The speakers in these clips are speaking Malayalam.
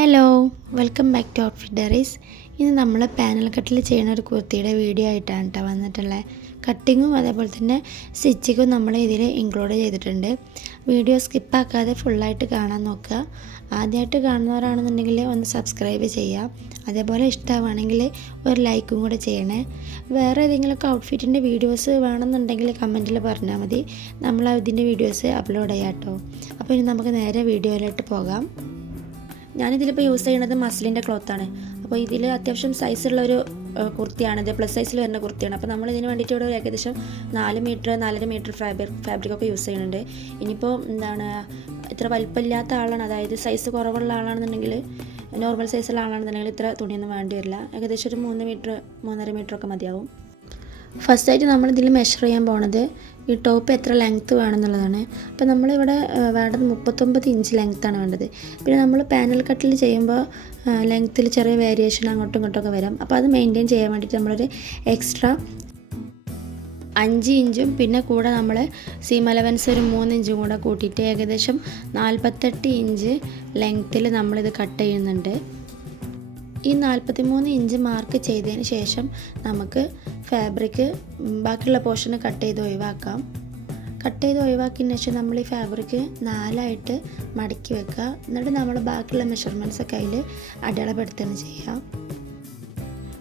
Hello, welcome back to outfit diaries. ഇന്ന് നമ്മൾ പാനൽ കട്ടിൽ ചെയ്യുന്ന ഒരു കുർത്തിയുടെ വീഡിയോ ആയിട്ടാണ് കേട്ടോ വന്നിട്ടുള്ളത്. കട്ടിങ്ങും അതേപോലെ തന്നെ സ്റ്റിച്ചിങ്ങും നമ്മൾ ഇതിൽ ഇൻക്ലൂഡ് ചെയ്തിട്ടുണ്ട്. വീഡിയോ സ്കിപ്പാക്കാതെ ഫുള്ളായിട്ട് കാണാൻ നോക്കുക. ആദ്യമായിട്ട് കാണുന്നവരാണെന്നുണ്ടെങ്കിൽ ഒന്ന് സബ്സ്ക്രൈബ് ചെയ്യുക. അതേപോലെ ഇഷ്ടമാണെങ്കിൽ ഒരു ലൈക്കും കൂടെ ചെയ്യണേ. വേറെ ഏതെങ്കിലുമൊക്കെ ഔട്ട്ഫിറ്റിൻ്റെ വീഡിയോസ് വേണമെന്നുണ്ടെങ്കിൽ കമൻറ്റിൽ പറഞ്ഞാൽ മതി. നമ്മൾ അതിൻ്റെ വീഡിയോസ് അപ്ലോഡ് ചെയ്യാം കേട്ടോ. അപ്പോൾ ഇനി നമുക്ക് നേരെ വീഡിയോയിലോട്ട് പോകാം. ഞാനിതിലിപ്പോൾ യൂസ് ചെയ്യുന്നത് മസ്ലിൻ്റെ ക്ലോത്താണ്. അപ്പോൾ ഇതിൽ അത്യാവശ്യം സൈസുള്ളൊരു കുർത്തിയാണിത്, പ്ലസ് സൈസിൽ വരുന്ന കുർത്തിയാണ്. അപ്പോൾ നമ്മൾ ഇതിന് വേണ്ടിയിട്ട് ഇവിടെ ഏകദേശം 4 മീറ്റർ 4.5 മീറ്റർ ഫാബ്രിക്കൊക്കെ യൂസ് ചെയ്യുന്നുണ്ട്. ഇനിയിപ്പോൾ ഇത്ര വലിപ്പമില്ലാത്ത ആളാണ്, അതായത് സൈസ് കുറവുള്ള ആളാണെന്നുണ്ടെങ്കിൽ, നോർമൽ സൈസുള്ള ആളാണെന്നുണ്ടെങ്കിൽ ഇത്ര തുണിയൊന്നും വേണ്ടി വരില്ല. ഏകദേശം ഒരു 3 മീറ്റർ 3.5 മീറ്ററൊക്കെ മതിയാവും. ഫസ്റ്റായിട്ട് നമ്മളിതിൽ മെഷർ ചെയ്യാൻ പോണത് ഈ ടോപ്പ് എത്ര ലെങ്ത്ത് വേണമെന്നുള്ളതാണ്. അപ്പോൾ നമ്മളിവിടെ വേണ്ടത് 39 ഇഞ്ച് ലെങ്ത്താണ് വേണ്ടത്. പിന്നെ നമ്മൾ പാനൽ കട്ടിൽ ചെയ്യുമ്പോൾ ലെങ്ത്തിൽ ചെറിയ വേരിയേഷൻ അങ്ങോട്ടും ഇങ്ങോട്ടൊക്കെ വരാം. അപ്പോൾ അത് മെയിൻറ്റെയിൻ ചെയ്യാൻ വേണ്ടിയിട്ട് നമ്മളൊരു എക്സ്ട്രാ 5 ഇഞ്ചും പിന്നെ കൂടെ നമ്മൾ സീം അലവൻസ് ഒരു 3 ഇഞ്ചും കൂടെ കൂട്ടിയിട്ട് ഏകദേശം 48 ഇഞ്ച് ലെങ്ത്തിൽ നമ്മളിത് കട്ട് ചെയ്യുന്നുണ്ട്. ഈ 43 ഇഞ്ച് മാർക്ക് ചെയ്തതിന് ശേഷം നമുക്ക് ഫാബ്രിക് ബാക്കിയുള്ള പോർഷന് കട്ട് ചെയ്ത് ഒഴിവാക്കാം. കട്ട് ചെയ്ത് ഒഴിവാക്കിയതിന് ശേഷം നമ്മൾ ഈ ഫാബ്രിക് 4ആയിട്ട് മടക്കി വെക്കുക. എന്നിട്ട് നമ്മൾ ബാക്കിയുള്ള മെഷർമെൻറ്റ്സൊക്കെ അതിൽ അടയാളപ്പെടുത്തുകയാണ് ചെയ്യുക.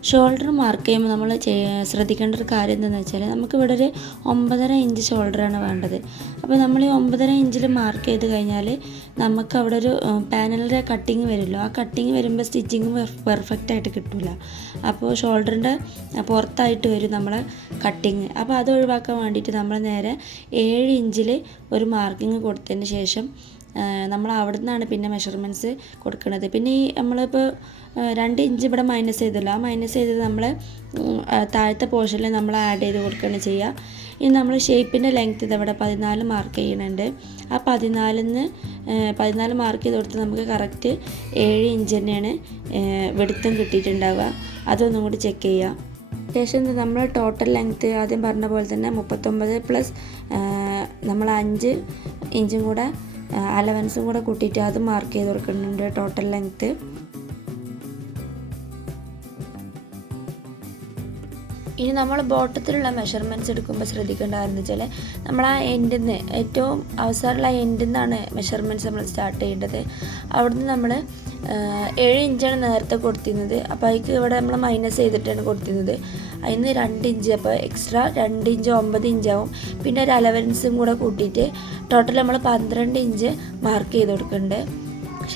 ഷോൾഡർ മാർക്ക് ചെയ്യുമ്പോൾ നമ്മൾ ശ്രദ്ധിക്കേണ്ട ഒരു കാര്യം എന്താണെന്ന് വെച്ചാൽ, നമുക്കിവിടെ ഒരു 9.5 ഇഞ്ച് ഷോൾഡറാണ് വേണ്ടത്. അപ്പോൾ നമ്മൾ ഈ 9.5 ഇഞ്ചിൽ മാർക്ക് ചെയ്ത് കഴിഞ്ഞാൽ നമുക്ക് അവിടെ ഒരു പാനലിൻ്റെ കട്ടിങ് വരുമല്ലോ. ആ കട്ടിങ് വരുമ്പോൾ സ്റ്റിച്ചിങ് പെർഫെക്റ്റായിട്ട് കിട്ടില്ല. അപ്പോൾ ഷോൾഡറിൻ്റെ പുറത്തായിട്ട് വരും നമ്മളെ കട്ടിങ്. അപ്പോൾ അത് ഒഴിവാക്കാൻ വേണ്ടിയിട്ട് നമ്മൾ നേരെ 7 ഇഞ്ചിൽ ഒരു മാർക്കിങ് കൊടുത്തതിന് ശേഷം നമ്മൾ അവിടെ നിന്നാണ് പിന്നെ മെഷർമെൻറ്റ്സ് കൊടുക്കുന്നത്. പിന്നെ ഈ നമ്മളിപ്പോൾ 2 ഇഞ്ച് ഇവിടെ മൈനസ് ചെയ്തല്ലോ, ആ മൈനസ് ചെയ്തത് നമ്മൾ താഴത്തെ പോർഷനിൽ നമ്മൾ ആഡ് ചെയ്ത് കൊടുക്കുകയാണ് ചെയ്യുക. ഇനി നമ്മൾ ഷേപ്പിൻ്റെ ലെങ്ത്ത് ഇതവിടെ 14 മാർക്ക് ചെയ്യുന്നുണ്ട്. ആ 14 മാർക്ക് ചെയ്ത് കൊടുത്ത് നമുക്ക് കറക്റ്റ് 7 ഇഞ്ച് തന്നെയാണ് വെടുത്തും കിട്ടിയിട്ടുണ്ടാവുക. അതൊന്നും കൂടി ചെക്ക് ചെയ്യുക. ശേഷം നമ്മൾ ടോട്ടൽ ലെങ്ത്ത് ആദ്യം പറഞ്ഞ പോലെ തന്നെ 39 പ്ലസ് നമ്മൾ 5 ഇഞ്ചും കൂടെ അലവൻസും കൂടെ കൂട്ടിയിട്ട് അത് മാർക്ക് ചെയ്ത് കൊടുക്കുന്നുണ്ട് ടോട്ടൽ ലെങ്ത്ത്. ഇനി നമ്മൾ ബോട്ടത്തിലുള്ള മെഷർമെൻറ്റ്സ് എടുക്കുമ്പോൾ ശ്രദ്ധിക്കേണ്ട കാര്യം എന്ന് വെച്ചാൽ, നമ്മൾ ആ എൻഡിൽ നിന്ന് ഏറ്റവും അവസാനമുള്ള എൻഡിൽ നിന്നാണ് മെഷർമെൻറ്റ്സ് നമ്മൾ സ്റ്റാർട്ട് ചെയ്യേണ്ടത്. അവിടുന്ന് നമ്മൾ 7 ഇഞ്ചാണ് നേരത്തെ കൊടുത്തിരുന്നത്. അപ്പോൾ അതിക്ക് ഇവിടെ നമ്മൾ മൈനസ് ചെയ്തിട്ടാണ് കൊടുത്തിരുന്നത്. അതിന് 2 ഇഞ്ച്, അപ്പോൾ എക്സ്ട്രാ 2 ഇഞ്ച് 9 ഇഞ്ചാവും. പിന്നെ ഒരു അലവൻസും കൂടെ കൂട്ടിയിട്ട് ടോട്ടൽ നമ്മൾ 12 ഇഞ്ച് മാർക്ക് ചെയ്ത് കൊടുക്കുന്നുണ്ട്.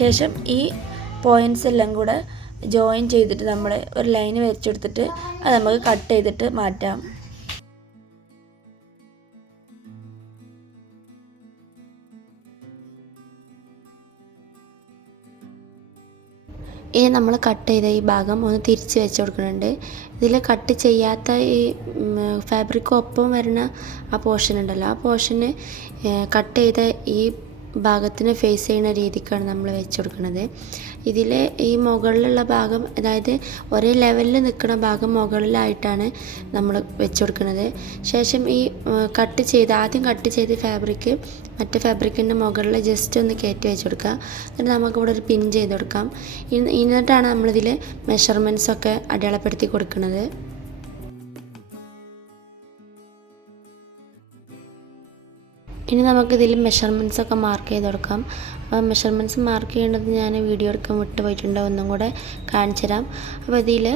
ശേഷം ഈ പോയിൻറ്റ്സ് എല്ലാം കൂടെ ജോയിൻ ചെയ്തിട്ട് നമ്മൾ ഒരു ലൈന് വരച്ചെടുത്തിട്ട് അത് നമുക്ക് കട്ട് ചെയ്തിട്ട് മാറ്റാം. ഇനി നമ്മൾ കട്ട് ചെയ്ത ഈ ഭാഗം ഒന്ന് തിരിച്ച് വെച്ച് കൊടുക്കുന്നുണ്ട്. ഇതിൽ കട്ട് ചെയ്യാത്ത ഈ ഫാബ്രിക് ഒപ്പം വരുന്ന ആ പോർഷൻ ഉണ്ടല്ലോ, ആ പോർഷന് കട്ട് ചെയ്ത ഈ ഭാഗത്തിന് ഫേസ് ചെയ്യുന്ന രീതിക്കാണ് നമ്മൾ വെച്ച് കൊടുക്കുന്നത്. ഇതിൽ ഈ മുകളിലുള്ള ഭാഗം, അതായത് ഒരേ ലെവലിൽ നിൽക്കുന്ന ഭാഗം മുകളിലായിട്ടാണ് നമ്മൾ വെച്ച് കൊടുക്കുന്നത്. ശേഷം ഈ ആദ്യം കട്ട് ചെയ്ത ഫാബ്രിക് മറ്റേ ഫാബ്രിക്കിൻ്റെ മുകളിൽ ജസ്റ്റ് ഒന്ന് കയറ്റി വെച്ച് കൊടുക്കുക. എന്നിട്ട് നമുക്കിവിടെ ഒരു പിൻ ചെയ്ത് കൊടുക്കാം. എന്നിട്ടാണ് നമ്മളിതിൽ മെഷർമെൻറ്റ്സൊക്കെ അടയാളപ്പെടുത്തി കൊടുക്കുന്നത്. ഇനി നമുക്കിതിൽ മെഷർമെൻറ്റ്സൊക്കെ മാർക്ക് ചെയ്ത് കൊടുക്കാം. അപ്പോൾ മെഷർമെൻറ്റ്സ് മാർക്ക് ചെയ്യേണ്ടത് ഞാൻ വീഡിയോ എടുക്കാൻ വിട്ടുപോയിട്ടുണ്ട്, ഒന്നും കൂടെ കാണിച്ചു തരാം. അപ്പോൾ ഇതിൽ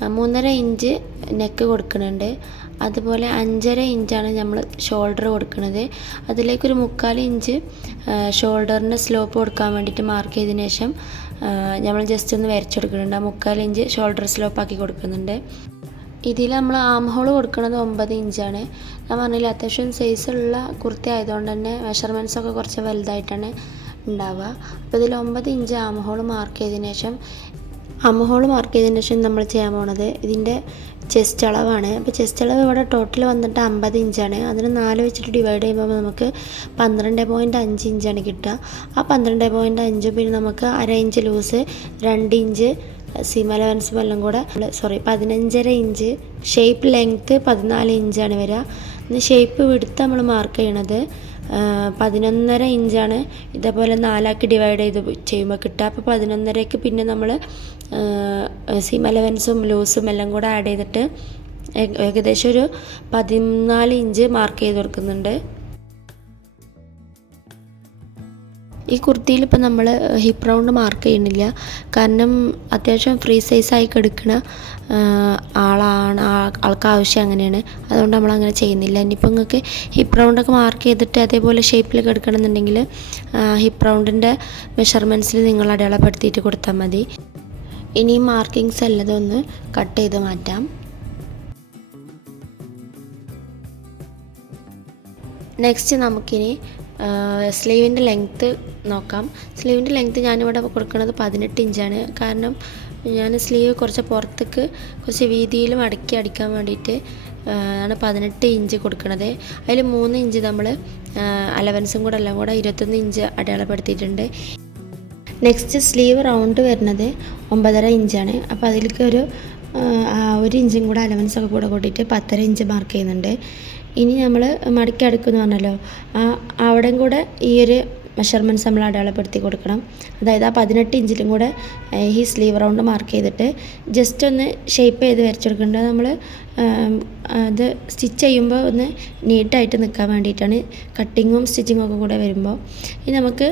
3.5 ഇഞ്ച് നെക്ക് കൊടുക്കുന്നുണ്ട്. അതുപോലെ 5.5 ഇഞ്ചാണ് നമ്മൾ ഷോൾഡർ കൊടുക്കുന്നത്. അതിലേക്കൊരു 3/4 ഇഞ്ച് ഷോൾഡറിൻ്റെ സ്ലോപ്പ് കൊടുക്കാൻ വേണ്ടിയിട്ട് മാർക്ക് ചെയ്തതിന് ശേഷം നമ്മൾ ജസ്റ്റ് ഒന്ന് വരച്ചു കൊടുക്കുന്നുണ്ട്. 3/4 ഇഞ്ച് ഷോൾഡർ സ്ലോപ്പ് ആക്കി കൊടുക്കുന്നുണ്ട്. ഇതിൽ നമ്മൾ ആം ഹോൾ കൊടുക്കുന്നത് 9 ഇഞ്ചാണ്. ഞാൻ പറഞ്ഞില്ല, അത്യാവശ്യം സൈസുള്ള കുർത്തി ആയതുകൊണ്ട് തന്നെ മെഷർമെൻറ്റ്സൊക്കെ കുറച്ച് വലുതായിട്ടാണ് ഉണ്ടാവുക. അപ്പോൾ ഇതിൽ 9 ഇഞ്ച് ആം ഹോൾ മാർക്ക് ചെയ്തതിന് ശേഷം നമ്മൾ ചെയ്യാൻ പോണത് ഇതിൻ്റെ ചെസ്റ്റ് അളവാണ്. അപ്പോൾ ചെസ്റ്റ് അളവ് ഇവിടെ ടോട്ടൽ വന്നിട്ട് 50 ഇഞ്ചാണ്. അതിന് 4 വെച്ചിട്ട് ഡിവൈഡ് ചെയ്യുമ്പോൾ നമുക്ക് 12.5 ഇഞ്ചാണ് കിട്ടുക. ആ 12.5 പിന്നെ നമുക്ക് 1/2 ഇഞ്ച് ലൂസ്, 2 ഇഞ്ച് സീം അലവൻസും എല്ലാം കൂടെ 15.5 ഇഞ്ച്. ഷേപ്പ് ലെങ്ത്ത് 14 ഇഞ്ചാണ് വരിക. ഇനി ഷേപ്പ് വിടുത്ത് നമ്മൾ മാർക്ക് ചെയ്യണത് 11.5 ഇഞ്ചാണ് ഇതേപോലെ 4 ഡിവൈഡ് ചെയ്ത് ചെയ്യുമ്പോൾ കിട്ടുക. അപ്പോൾ 11.5ക്ക് പിന്നെ നമ്മൾ സീം അലവൻസും ലൂസും എല്ലാം കൂടെ ആഡ് ചെയ്തിട്ട് ഏകദേശം ഒരു 14 ഇഞ്ച് മാർക്ക് ചെയ്ത് കൊടുക്കുന്നുണ്ട്. ഈ കുർത്തിയിൽ ഇപ്പോൾ നമ്മൾ ഹിപ്പ് റൗണ്ട് മാർക്ക് ചെയ്യണില്ല, കാരണം അത്യാവശ്യം ഫ്രീ സൈസായി എടുക്കുന്ന ആൾക്ക് ആവശ്യം അങ്ങനെയാണ്. അതുകൊണ്ട് നമ്മളങ്ങനെ ചെയ്യുന്നില്ല. ഇനിയിപ്പോൾ നിങ്ങൾക്ക് ഹിപ്പ് റൗണ്ടൊക്കെ മാർക്ക് ചെയ്തിട്ട് അതേപോലെ ഷേപ്പിൽ എടുക്കണമെന്നുണ്ടെങ്കിൽ ഹിപ്പ് റൗണ്ടിൻ്റെ മെഷർമെൻറ്റ്സിൽ നിങ്ങൾ അടയാളപ്പെടുത്തിയിട്ട് കൊടുത്താൽ മതി. ഇനി മാർക്കിങ്സ് എല്ലാം ഒന്ന് കട്ട് ചെയ്ത് മാറ്റാം. നെക്സ്റ്റ് നമുക്കിനി സ്ലീവിൻ്റെ ലെങ്ത്ത് നോക്കാം. സ്ലീവിൻ്റെ ലെങ്ത്ത് ഞാനിവിടെ കൊടുക്കുന്നത് 18 ഇഞ്ചാണ്. കാരണം ഞാൻ സ്ലീവ് കുറച്ച് പുറത്തേക്ക് കുറച്ച് വീതിയിൽ മടക്കി അടിക്കാൻ വേണ്ടിയിട്ട് ആണ് 18 ഇഞ്ച് കൊടുക്കുന്നത്. അതിൽ 3 ഇഞ്ച് നമ്മൾ അലവൻസും കൂടെ എല്ലാം കൂടെ 21 ഇഞ്ച് അടയാളപ്പെടുത്തിയിട്ടുണ്ട്. നെക്സ്റ്റ് സ്ലീവ് റൗണ്ട് വരുന്നത് 9.5 ഇഞ്ചാണ്. അപ്പോൾ അതിലേക്ക് ഒരു 1 ഇഞ്ചും കൂടെ അലവൻസൊക്കെ കൂടെ കൂട്ടിയിട്ട് 10.5 ഇഞ്ച് മാർക്ക് ചെയ്യുന്നുണ്ട്. ഇനി നമ്മൾ മടക്കി അടിക്കുമെന്ന് പറഞ്ഞല്ലോ, അവിടെയും കൂടെ ഈ ഒരു മെഷർമെൻറ്റ്സ് നമ്മൾ അടയാളപ്പെടുത്തി കൊടുക്കണം. അതായത് ആ 18 ഇഞ്ചിലും കൂടെ ഈ സ്ലീവ് റൗണ്ട് മാർക്ക് ചെയ്തിട്ട് ജസ്റ്റ് ഒന്ന് ഷേപ്പ് ചെയ്ത് വരച്ചെടുക്കേണ്ടത്. നമ്മൾ അത് സ്റ്റിച്ച് ചെയ്യുമ്പോൾ ഒന്ന് നീറ്റായിട്ട് നിൽക്കാൻ വേണ്ടിയിട്ടാണ്, കട്ടിങ്ങും സ്റ്റിച്ചിങ്ങും ഒക്കെ കൂടെ വരുമ്പോൾ. ഇനി നമുക്ക്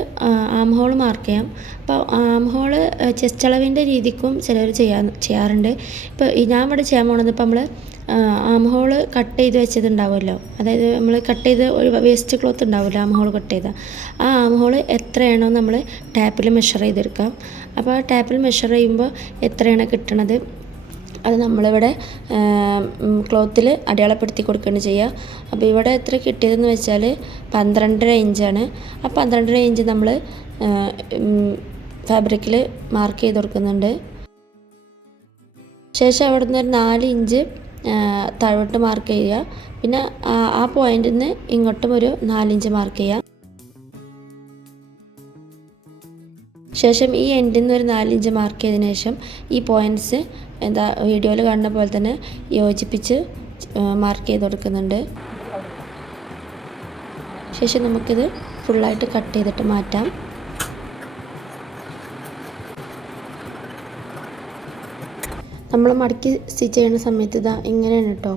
ആം ഹോൾ മാർക്ക് ചെയ്യാം. അപ്പോൾ ആം ഹോള് ചെസ്റ്റ് അളവിൻ്റെ രീതിക്കും ചിലർ ചെയ്യാറുണ്ട്. ഇപ്പോൾ ഞാൻ ഇവിടെ ചെയ്യാൻ പോണത്, ഇപ്പോൾ നമ്മൾ ആം ഹോള് കട്ട് ചെയ്ത് വെച്ചതുണ്ടാവുമല്ലോ, അതായത് നമ്മൾ കട്ട് ചെയ്ത് ഒരു വേസ്റ്റ് ക്ലോത്ത് ഉണ്ടാവുമല്ലോ ആം ഹോൾ കട്ട് ചെയ്താൽ, ആ ആം ഹോള് എത്രയാണോ നമ്മൾ ടാപ്പിൽ മെഷർ ചെയ്തെടുക്കാം. അപ്പോൾ ആ ടാപ്പിൽ മെഷർ ചെയ്യുമ്പോൾ എത്രയാണ് കിട്ടണത് അത് നമ്മളിവിടെ ക്ലോത്തിൽ അടയാളപ്പെടുത്തി കൊടുക്കുകയാണ് ചെയ്യുക. അപ്പോൾ ഇവിടെ എത്ര കിട്ടിയതെന്ന് വെച്ചാൽ 12.5 ഇഞ്ചാണ്. ആ 12.5 ഇഞ്ച് നമ്മൾ ഫാബ്രിക്കിൽ മാർക്ക് ചെയ്ത് കൊടുക്കുന്നുണ്ട്. ശേഷം അവിടെ നിന്ന് ഒരു 4 ഇഞ്ച് താഴോട്ട് മാർക്ക് ചെയ്യുക. പിന്നെ ആ പോയിന്റിൽ നിന്ന് ഇങ്ങോട്ടും ഒരു 4 ഇഞ്ച് മാർക്ക് ചെയ്യുക. ശേഷം ഈ എൻഡിൽ നിന്ന് ഒരു 4 ഇഞ്ച് മാർക്ക് ചെയ്തതിന് ശേഷം ഈ പോയിൻറ്റ്സ് വീഡിയോയിൽ കാണുന്ന പോലെ തന്നെ യോജിപ്പിച്ച് മാർക്ക് ചെയ്ത് കൊടുക്കുന്നുണ്ട്. ശേഷം നമുക്കിത് ഫുള്ളായിട്ട് കട്ട് ചെയ്തിട്ട് മാറ്റാം. നമ്മൾ മടക്കി സ്റ്റിച്ച് ചെയ്യുന്ന സമയത്ത് ഇതാ ഇങ്ങനെയാണ് കേട്ടോ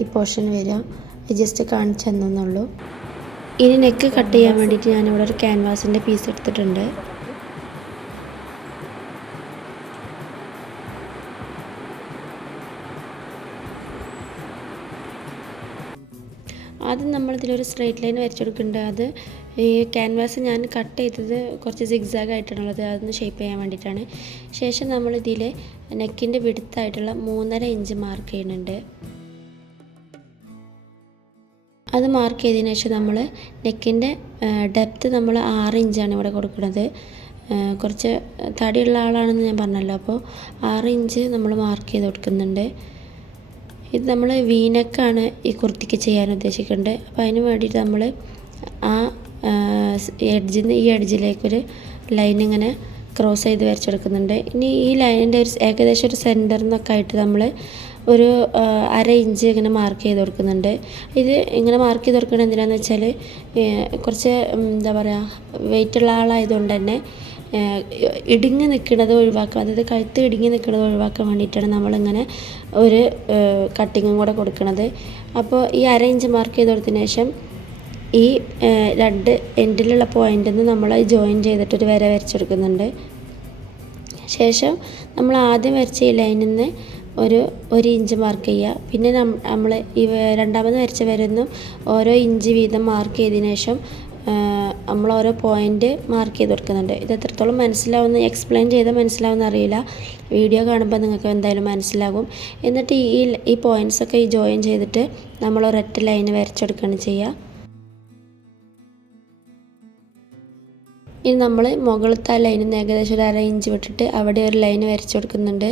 ഈ പോർഷൻ വരിക. ജസ്റ്റ് കാണിച്ചു തന്നുള്ളൂ. ഇനി നെക്ക് കട്ട് ചെയ്യാൻ വേണ്ടിയിട്ട് ഞാനിവിടെ ഒരു ക്യാൻവാസിൻ്റെ പീസ് എടുത്തിട്ടുണ്ട്. ആദ്യം നമ്മളിതിലൊരു സ്ട്രെയിറ്റ് ലൈൻ വരച്ചെടുക്കുന്നുണ്ട്. അത് ഈ ക്യാൻവാസ് ഞാൻ കട്ട് ചെയ്തത് കുറച്ച് സിഗ്സാഗ് ആയിട്ടാണുള്ളത്, അതൊന്ന് ഷേപ്പ് ചെയ്യാൻ വേണ്ടിയിട്ടാണ്. ശേഷം നമ്മളിതിൽ നെക്കിൻ്റെ വിടുത്തായിട്ടുള്ള 3.5 ഇഞ്ച് മാർക്ക് ചെയ്യുന്നുണ്ട്. അത് മാർക്ക് ചെയ്തതിന് ശേഷം നമ്മൾ നെക്കിൻ്റെ ഡെപ്ത്ത് നമ്മൾ 6 ഇഞ്ചാണ് ഇവിടെ കൊടുക്കുന്നത്. കുറച്ച് തടിയുള്ള ആളാണെന്ന് ഞാൻ പറഞ്ഞല്ലോ, അപ്പോൾ 6 ഇഞ്ച് നമ്മൾ മാർക്ക് ചെയ്ത് കൊടുക്കുന്നുണ്ട്. ഇത് നമ്മൾ വീനക്കാണ് ഈ കുർത്തിക്ക് ചെയ്യാൻ ഉദ്ദേശിക്കുന്നത്. അപ്പോൾ അതിന് വേണ്ടിയിട്ട് നമ്മൾ ആ എഡ്ജിൽ നിന്ന് ഈ എഡ്ജിലേക്കൊരു ലൈൻ ഇങ്ങനെ ക്രോസ് ചെയ്ത് വരച്ചെടുക്കുന്നുണ്ട്. ഇനി ഈ ലൈനിൻ്റെ ഏകദേശം ഒരു സെൻറ്ററിൽ നിന്നൊക്കെ ആയിട്ട് നമ്മൾ ഒരു 1/2 ഇഞ്ച് ഇങ്ങനെ മാർക്ക് ചെയ്ത് കൊടുക്കുന്നുണ്ട്. ഇത് ഇങ്ങനെ മാർക്ക് ചെയ്ത് കൊടുക്കുന്നത് എന്തിനാണെന്ന് വെച്ചാൽ കുറച്ച് എന്താ പറയുക വെയിറ്റുള്ള ആളായതുകൊണ്ട് തന്നെ ഇടുങ്ങി നിൽക്കുന്നത് ഒഴിവാക്കുക, അതായത് കഴുത്ത് ഇടുങ്ങി നിൽക്കുന്നത് ഒഴിവാക്കാൻ വേണ്ടിയിട്ടാണ് നമ്മളിങ്ങനെ ഒരു കട്ടിങ്ങും കൂടെ കൊടുക്കുന്നത്. അപ്പോൾ ഈ 1/2 ഇഞ്ച് മാർക്ക് ചെയ്ത് കൊടുത്തതിന് ശേഷം ഈ 2 എൻഡിലുള്ള പോയിൻ്റിൽ നിന്ന് നമ്മൾ ജോയിൻ ചെയ്തിട്ടൊരു വര വരച്ചെടുക്കുന്നുണ്ട്. ശേഷം നമ്മൾ ആദ്യം വരച്ച ഈ ലൈനിൽ നിന്ന് ഒരു 1 ഇഞ്ച് മാർക്ക് ചെയ്യുക. പിന്നെ നമ്മൾ ഈ രണ്ടാമത് വരച്ച വരൊന്നും ഓരോ ഇഞ്ച് വീതം മാർക്ക് ചെയ്തതിന് ശേഷം നമ്മൾ ഓരോ പോയിൻ്റ് മാർക്ക് ചെയ്ത് കൊടുക്കുന്നുണ്ട്. ഇത് എത്രത്തോളം മനസ്സിലാവുന്ന എക്സ്പ്ലെയിൻ ചെയ്താൽ മനസ്സിലാവുന്ന അറിയില്ല, വീഡിയോ കാണുമ്പോൾ നിങ്ങൾക്ക് എന്തായാലും മനസ്സിലാകും. എന്നിട്ട് ഈ പോയിൻറ്റ്സൊക്കെ ഈ ജോയിൻ ചെയ്തിട്ട് നമ്മൾ ഒരൊറ്റ ലൈന് വരച്ചെടുക്കുകയാണ് ചെയ്യുക. ഇനി നമ്മൾ മുകളിലത്തെ ലൈനിൽ നിന്ന് ഏകദേശം ഒരു 1/2 ഇഞ്ച് വിട്ടിട്ട് അവിടെ ഒരു ലൈൻ വരച്ചു കൊടുക്കുന്നുണ്ട്.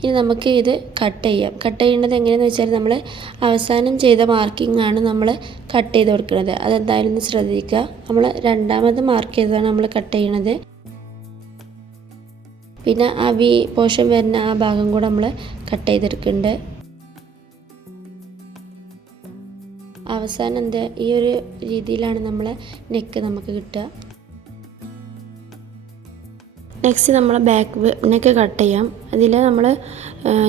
ഇനി നമുക്ക് ഇത് കട്ട് ചെയ്യാം. കട്ട് ചെയ്യേണ്ടത് എങ്ങനെയാണെന്ന് വെച്ചാൽ നമ്മൾ അവസാനം ചെയ്ത മാർക്കിംഗ് ആണ് നമ്മൾ കട്ട് ചെയ്ത് കൊടുക്കുന്നത്. അതെന്തായാലും ഒന്ന് ശ്രദ്ധിക്കുക. നമ്മൾ രണ്ടാമത് മാർക്ക് ചെയ്തതാണ് നമ്മൾ കട്ട് ചെയ്യണത്. പിന്നെ ആ വി പോർഷൻ വരുന്ന ആ ഭാഗം കൂടെ നമ്മൾ കട്ട് ചെയ്തെടുക്കുന്നുണ്ട്. അവസാനം ഈ ഒരു രീതിയിലാണ് നമ്മളെ നെക്ക് നമുക്ക് കിട്ടുക. നെക്സ്റ്റ് നമ്മൾ ബാക്ക് നെക്ക് കട്ട് ചെയ്യാം. അതിൽ നമ്മൾ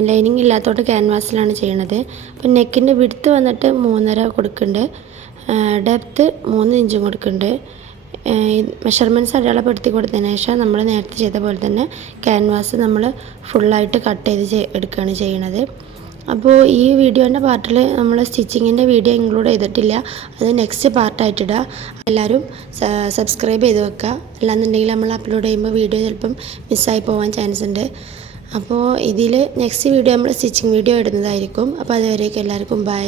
ലൈനിങ് ഇല്ലാത്തോട്ട് ക്യാൻവാസിലാണ് ചെയ്യണത്. അപ്പം നെക്കിൻ്റെ വിഡ്ത്ത് വന്നിട്ട് 3.5 കൊടുക്കുന്നുണ്ട്, ഡെപ്ത്ത് 3 ഇഞ്ചും കൊടുക്കുന്നുണ്ട്. മെഷർമെൻറ്റ്സ് അടയാളപ്പെടുത്തി കൊടുത്തതിന് ശേഷം നമ്മൾ നേരത്തെ ചെയ്ത പോലെ തന്നെ ക്യാൻവാസ് നമ്മൾ ഫുള്ളായിട്ട് കട്ട് ചെയ്ത് എടുക്കുകയാണ് ചെയ്യണത്. അപ്പോൾ ഈ വീഡിയോൻ്റെ പാർട്ടിൽ നമ്മൾ സ്റ്റിച്ചിങ്ങിൻ്റെ വീഡിയോ ഇൻക്ലൂഡ് ചെയ്തിട്ടില്ല, അത് നെക്സ്റ്റ് പാർട്ടായിട്ടിടുക. എല്ലാവരും സബ്സ്ക്രൈബ് ചെയ്ത് വെക്കുക, അല്ലാന്നുണ്ടെങ്കിൽ നമ്മൾ അപ്ലോഡ് ചെയ്യുമ്പോൾ വീഡിയോ ചിലപ്പം മിസ്സായി പോകാൻ ചാൻസ് ഉണ്ട്. അപ്പോൾ ഇതിൽ നെക്സ്റ്റ് വീഡിയോ നമ്മൾ സ്റ്റിച്ചിങ് വീഡിയോ ഇടുന്നതായിരിക്കും. അപ്പോൾ അതുവരേക്കും എല്ലാവർക്കും ബൈ.